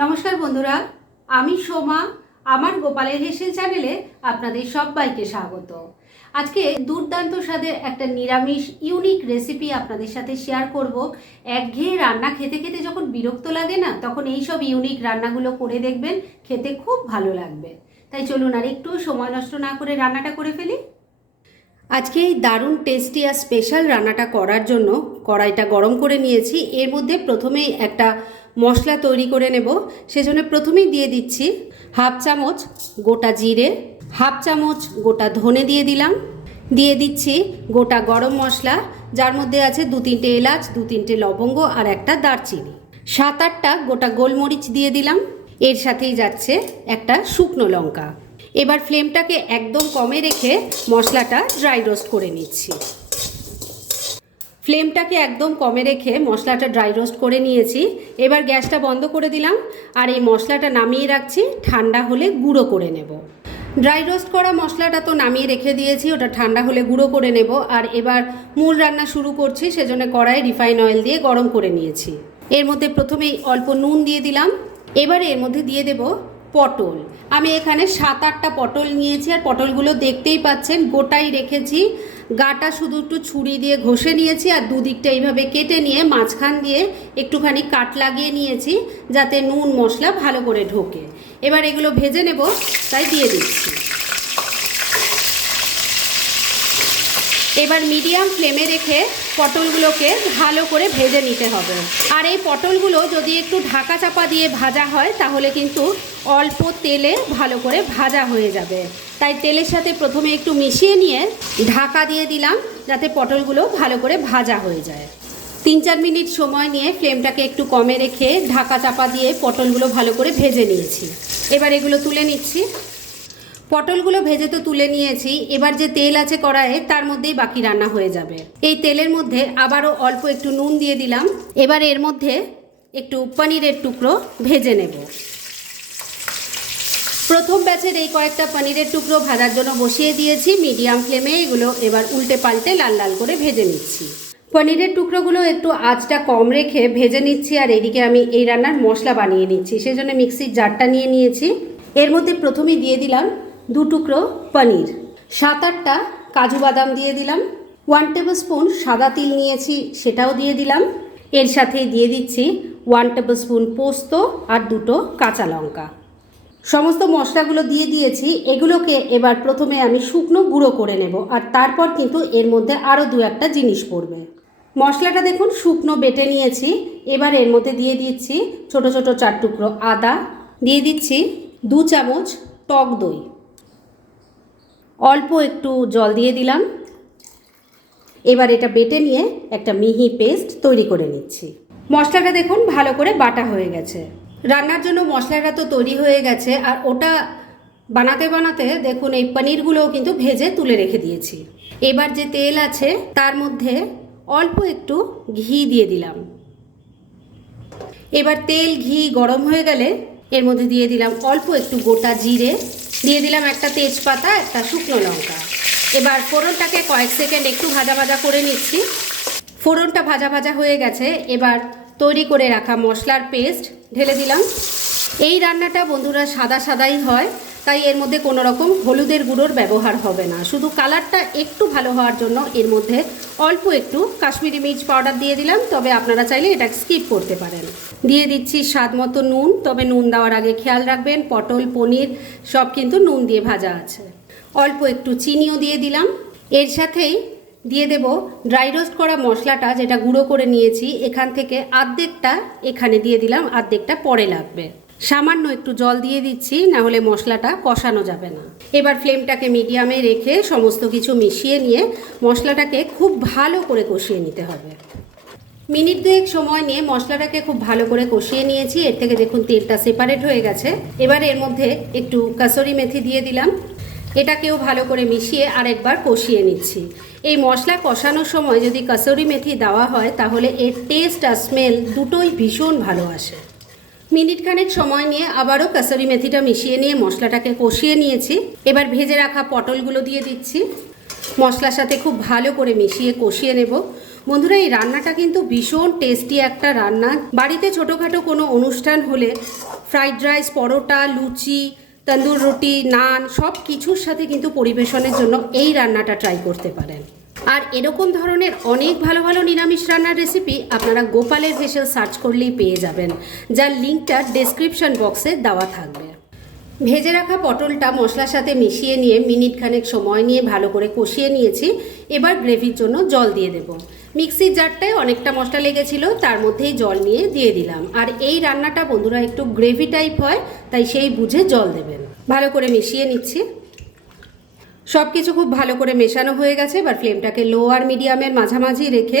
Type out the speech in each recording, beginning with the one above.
নমস্কার বন্ধুরা, আমি সোমা। আমার গোপালের হেসেল চ্যানেলে আপনাদের সবাইকে স্বাগত। আজকে দুর্দান্ত স্বাদের একটা নিরামিষ ইউনিক রেসিপি আপনাদের সাথে শেয়ার করব। একঘেয়ে রান্না খেতে খেতে যখন বিরক্ত লাগে না, তখন এই সব ইউনিক রান্নাগুলো করে দেখবেন, খেতে খুব ভালো লাগবে। তাই চলুন আর একটু সময় নষ্ট না করে রান্নাটা করে ফেলি। আজকে এই দারুণ টেস্টি আর স্পেশাল রান্নাটা করার জন্য কড়াইটা গরম করে নিয়েছি। এর মধ্যে প্রথমেই একটা মশলা তৈরি করে নেব। সেজন্য প্রথমেই দিয়ে দিচ্ছি হাফ চামচ গোটা জিরে, হাফ চামচ গোটা ধনে দিয়ে দিলাম, দিয়ে দিচ্ছি গোটা গরম মশলা, যার মধ্যে আছে 2-3টে এলাচ, 2-3টে লবঙ্গ আর একটা দারচিনি, 7-8টা গোটা গোলমরিচ দিয়ে দিলাম। এর সাথেই যাচ্ছে একটা শুকনো লঙ্কা। এবার ফ্লেমটাকে একদম কমে রেখে মশলাটা ড্রাই রোস্ট করে নিচ্ছি। ফ্লেমটাকে একদম কমে রেখে মশলাটা ড্রাই রোস্ট করে নিয়েছি। এবার গ্যাসটা বন্ধ করে দিলাম আর এই মশলাটা নামিয়ে রাখছি, ঠান্ডা হলে গুঁড়ো করে নেব। ড্রাই রোস্ট করা মশলাটা তো নামিয়ে রেখে দিয়েছি, ওটা ঠান্ডা হলে গুঁড়ো করে নেব। আর এবার মূল রান্না শুরু করছি, সেজন্য কড়াইয়ে রিফাইন অয়েল দিয়ে গরম করে নিয়েছি। এর মধ্যে প্রথমেই অল্প নুন দিয়ে দিলাম। এবার এর মধ্যে দিয়ে দেব পটল। আমি এখানে 7-8টা পটল নিয়েছি আর পটলগুলো দেখতেই পাচ্ছেন গোটাই রেখেছি। গাটা শুধু একটু ছুরি দিয়ে ঘষে নিয়েছি আর দুদিকটা এইভাবে কেটে নিয়ে মাঝখান দিয়ে একটুখানি কাট লাগিয়ে নিয়েছি, যাতে নুন মশলা ভালো করে ঢোকে। এবার এগুলো ভেজে নেব, তাই দিয়ে দিচ্ছি। এবার মিডিয়াম ফ্লেমে রেখে পটলগুলোকে ভালো করে ভেজে নিতে হবে। আর এই পটলগুলো যদি একটু ঢাকা চাপা দিয়ে ভাজা হয়, তাহলে কিন্তু অল্প তেলে ভালো করে ভাজা হয়ে যাবে। তাই তেলের সাথে প্রথমে একটু মিশিয়ে নিয়ে ঢাকা দিয়ে দিলাম, যাতে পটলগুলো ভালো করে ভাজা হয়ে যায়। 3-4 মিনিট সময় নিয়ে ফ্লেমটাকে একটু কমে রেখে ঢাকা চাপা দিয়ে পটলগুলো ভালো করে ভেজে নিয়েছি। এবার এগুলো তুলে নিচ্ছি। পটলগুলো ভেজে তো তুলে নিয়েছি। এবার যে তেল আছে কড়াইয়ে, তার মধ্যেই বাকি রান্না হয়ে যাবে। এই তেলের মধ্যে আবারও অল্প একটু নুন দিয়ে দিলাম। এবার এর মধ্যে একটু পনিরের টুকরো ভেজে নেব। প্রথম ব্যাচের এই কয়েকটা পনিরের টুকরো ভাজার জন্য বসিয়ে দিয়েছি মিডিয়াম ফ্লেমে। এগুলো এবার উল্টে পাল্টে লাল লাল করে ভেজে নিচ্ছি। পনিরের টুকরোগুলো একটু আঁচটা কম রেখে ভেজে নিচ্ছি। আর এদিকে আমি এই রান্নার মশলা বানিয়ে নিচ্ছি, সেজন্য মিক্সির জারটা নিয়ে নিয়েছি। এর মধ্যে প্রথমেই দিয়ে দিলাম 2 টুকরো পনির, 7-8টা কাজু বাদাম দিয়ে দিলাম, 1 টেবিল স্পুন সাদা তিল নিয়েছি, সেটাও দিয়ে দিলাম। এর সাথেই দিয়ে দিচ্ছি 1 টেবিল স্পুন পোস্ত আর 2টো কাঁচা লঙ্কা। সমস্ত মশলাগুলো দিয়ে দিয়েছি। এগুলোকে এবার প্রথমে আমি শুকনো গুঁড়ো করে নেব, আর তারপর কিন্তু এর মধ্যে আরও 2-1টা জিনিস পড়বে। মশলাটা দেখুন শুকনো বেটে নিয়েছি। এবার এর মধ্যে দিয়ে দিচ্ছি ছোট ছোট 4 টুকরো আদা, দিয়ে দিচ্ছি 2 চামচ টক দই, অল্প একটু জল দিয়ে দিলাম। এবার এটা বেটে নিয়ে একটা মিহি পেস্ট তৈরি করে নিচ্ছি। মশলাটা দেখুন ভালো করে বাটা হয়ে গেছে। রান্নার জন্য মশলাটা তো তৈরি হয়ে গেছে, আর ওটা বানাতে বানাতে দেখুন এই পনিরগুলোও কিন্তু ভেজে তুলে রেখে দিয়েছি। এবার যে তেল আছে তার মধ্যে অল্প একটু ঘি দিয়ে দিলাম। এবার তেল ঘি গরম হয়ে গেলে এর মধ্যে দিয়ে দিলাম অল্প একটু গোটা জিরে, দিয়ে দিলাম একটা তেজপাতা, একটা শুকনো লঙ্কা। এবার ফোড়নটাকে কয়েক সেকেন্ড একটু ভাজা ভাজা করে নিচ্ছি। ফোড়নটা ভাজা ভাজা হয়ে গেছে। এবার তৈরি করে রাখা মশলার পেস্ট ঢেলে দিলাম। এই রান্নাটা বন্ধুরা সাদা সাদাই হয়, তাই এর মধ্যে কোনো রকম হলুদের গুঁড়োর ব্যবহার হবে না। শুধু কালারটা একটু ভালো হওয়ার জন্য এর মধ্যে অল্প একটু কাশ্মীরি মির্চ পাউডার দিয়ে দিলাম, তবে আপনারা চাইলে এটা স্কিপ করতে পারেন। দিয়ে দিচ্ছি স্বাদ মতো নুন, তবে নুন দেওয়ার আগে খেয়াল রাখবেন পটল পনির সব কিন্তু নুন দিয়ে ভাজা আছে। অল্প একটু চিনিও দিয়ে দিলাম। এর সাথেই দিয়ে দেব ড্রাই রোস্ট করা মশলাটা, যেটা গুঁড়ো করে নিয়েছি। এখান থেকে অর্ধেকটা এখানে দিয়ে দিলাম, অর্ধেকটা পরে লাগবে। সামান্য একটু জল দিয়ে দিচ্ছি, না হলে মশলাটা কষানো যাবে না। এবার ফ্লেমটাকে মিডিয়ামে রেখে সমস্ত কিছু মিশিয়ে নিয়ে মশলাটাকে খুব ভালো করে কষিয়ে নিতে হবে। মিনিট 2 সময় নিয়ে মশলাটাকে খুব ভালো করে কষিয়ে নিয়েছি। এর থেকে দেখুন তেলটা সেপারেট হয়ে গেছে। এবার এর মধ্যে একটু কাসুরি মেথি দিয়ে দিলাম। এটাকেও ভালো করে মিশিয়ে আরেকবার কষিয়ে নিচ্ছি। এই মশলা কষানোর সময় যদি কাসুরি মেথি দেওয়া হয়, তাহলে এর টেস্ট আর স্মেল দুটোই ভীষণ ভালো আসে। মিনিট খানেক সময় নিয়ে আবারও কাসুরি মেথিটা মিশিয়ে নিয়ে মশলাটাকে কষিয়ে নিয়েছি। এবার ভেজে রাখা পটলগুলো দিয়ে দিচ্ছি। মশলার সাথে খুব ভালো করে মিশিয়ে কষিয়ে নেব। বন্ধুরা, এই রান্নাটা কিন্তু ভীষণ টেস্টি একটা রান্না। বাড়িতে ছোটোখাটো কোনো অনুষ্ঠান হলে ফ্রাইড রাইস, পরোটা, লুচি, তন্দুর রুটি, নান সব কিছুর সাথে কিন্তু পরিবেশনের জন্য এই রান্নাটা ট্রাই করতে পারেন। আর এরকম ধরনের অনেক ভালো ভালো নিরামিষ রান্নার রেসিপি আপনারা গোপালের ভেসেল সার্চ করলেই পেয়ে যাবেন, যার লিঙ্কটা ডেসক্রিপশন বক্সে দেওয়া থাকবে। ভেজে রাখা পটলটা মশলার সাথে মিশিয়ে নিয়ে মিনিট খানেক সময় নিয়ে ভালো করে কষিয়ে নিয়েছি। এবার গ্রেভির জন্য জল দিয়ে দেব। মিক্সির জারটায় অনেকটা মশলা লেগেছিল, তার মধ্যেই জল নিয়ে দিয়ে দিলাম। আর এই রান্নাটা বন্ধুরা একটু গ্রেভি টাইপ হয়, তাই সেই বুঝে জল দেবেন। ভালো করে মিশিয়ে নিচ্ছি। সব কিছু খুব ভালো করে মেশানো হয়ে গেছে। এবার ফ্লেমটাকে লো আর মিডিয়ামের মাঝামাঝি রেখে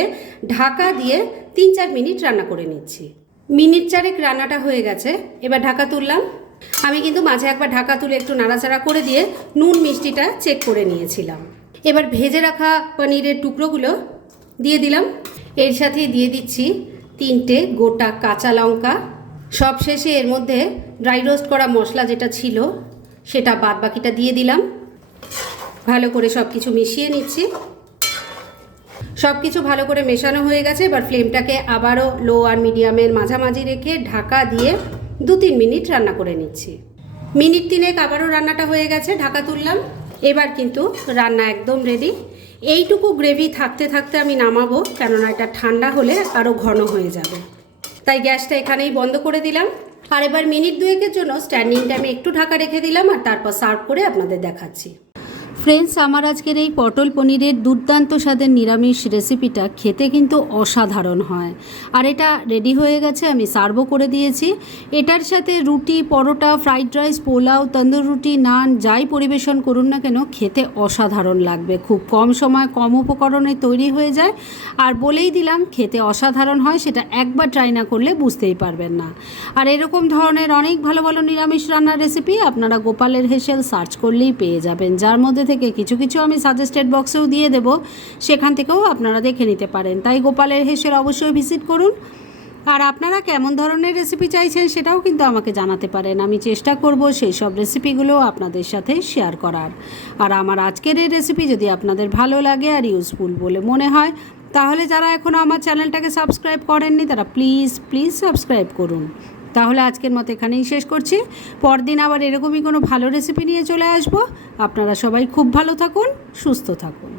ঢাকা দিয়ে 3-4 মিনিট রান্না করে নিচ্ছি। মিনিট 4 রান্নাটা হয়ে গেছে, এবার ঢাকা তুললাম। আমি কিন্তু মাঝে একবার ঢাকা তুলে একটু নাড়াচাড়া করে দিয়ে নুন মিষ্টিটা চেক করে নিয়েছিলাম। এবার ভেজে রাখা পনিরের টুকরোগুলো দিয়ে দিলাম। এর সাথেই দিয়ে দিচ্ছি 3টে গোটা কাঁচা লঙ্কা। সব শেষে এর মধ্যে ড্রাই রোস্ট করা মশলা যেটা ছিল সেটা বাদ বাকিটা দিয়ে দিলাম। ভালো করে সব কিছু মিশিয়ে নিচ্ছি। সব কিছু ভালো করে মেশানো হয়ে গেছে। এবার ফ্লেমটাকে আবারও লো আর মিডিয়ামের মাঝামাঝি রেখে ঢাকা দিয়ে 2-3 মিনিট রান্না করে নিচ্ছি। মিনিট 3 আবারও রান্নাটা হয়ে গেছে, ঢাকা তুললাম। এবার কিন্তু রান্না একদম রেডি। এইটুকু গ্রেভি থাকতে থাকতে আমি নামাবো, কেননা এটা ঠান্ডা হলে আরও ঘন হয়ে যাবে। তাই গ্যাসটা এখানেই বন্ধ করে দিলাম। আর এবার মিনিট 2 জন্য স্ট্যান্ডিং টাইমে একটু ঢাকা রেখে দিলাম, আর তারপর সার্ভ করে আপনাদের দেখাচ্ছি। ফ্রেন্ডস, আমার আজকের এই পটল পনিরের দুর্দান্ত স্বাদের নিরামিষ রেসিপিটা খেতে কিন্তু অসাধারণ হয়। আর এটা রেডি হয়ে গেছে, আমি সার্ভও করে দিয়েছি। এটার সাথে রুটি, পরোটা, ফ্রাইড রাইস, পোলাও, তন্দুর রুটি, নান যাই পরিবেশন করুন না কেন খেতে অসাধারণ লাগবে। খুব কম সময় কম উপকরণে তৈরি হয়ে যায়। আর বলেই দিলাম খেতে অসাধারণ হয়, সেটা একবার ট্রাই না করলে বুঝতেই পারবেন না। আর এরকম ধরনের অনেক ভালো ভালো নিরামিষ রান্নার রেসিপি আপনারা গোপালের হেসেল সার্চ করলেই পেয়ে যাবেন, যার মধ্যে থেকে কিছু কিছু আমি সাজেস্টেড বক্সেও দিয়ে দেব, সেখান থেকেও আপনারা দেখে নিতে পারেন। তাই গোপালের হেসেল অবশ্যই ভিজিট করুন। আর আপনারা কেমন ধরনের রেসিপি চাইছেন সেটাও কিন্তু আমাকে জানাতে পারেন। আমি চেষ্টা করব সেই সব রেসিপিগুলো আপনাদের সাথে শেয়ার করার। আর আমার আজকের এই রেসিপি যদি আপনাদের ভালো লাগে আর ইউজফুল বলে মনে হয়, তাহলে যারা এখনও আমার চ্যানেলটাকে সাবস্ক্রাইব করেননি তারা প্লিজ সাবস্ক্রাইব করুন। তাহলে আজকের মতো এখানেই শেষ করছি। পরদিন আবার এরকমই কোনো ভালো রেসিপি নিয়ে চলে আসব। আপনারা সবাই খুব ভালো থাকুন, সুস্থ থাকুন।